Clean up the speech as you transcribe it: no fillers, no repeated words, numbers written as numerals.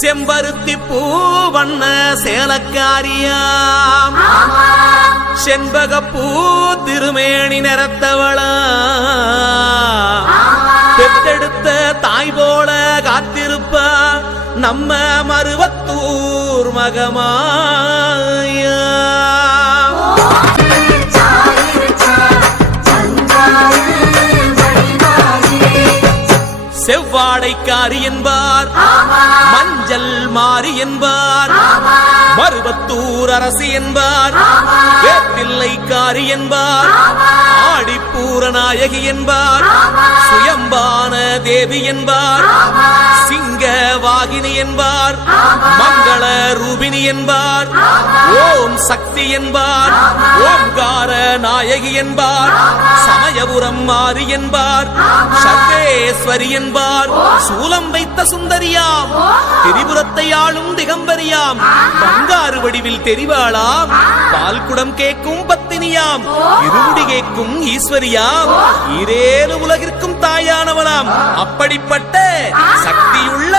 செம்பருத்தி பூவண்ண சேலக்காரியாம் செண்பகப்பூ திருமேனி நிறத்தவளா பெத்தெடுத்த தாய் போல காத்திருப்பா நம்ம மருவத்தூர் மகமாயா. செவ்வாடைக்காரி என்பார், மஞ்சள் மாறி என்பார், மருவத்தூர் அரசி என்பார், வேப்பிள்ளைக்காரி என்பார், ஆடிப்பூர நாயகி என்பார், சுயம்பான தேவி என்பார், சிங்க வாகினி என்பார், மங்கள ரூபினி என்பார், ஓம் சக்தி என்பார், ஓம்கார நாயகி என்பார், சமயபுரம் மாறி என்பார், சர்வேஸ்வரி என்பார், சூலம் வைத்த சுந்தரியாம், திரிபுரத்தை ஆளும் திகம்பரியாம், பங்காறு வடிவில் தெரிவாளாம், பால்குடம் கேட்கும் பத்தினியாம், இருமுடி கேட்கும் ஈஸ்வரியாம், ஈரேழு உலகிற்கும் தாயானவளாம். அப்படிப்பட்ட சக்தியுள்ள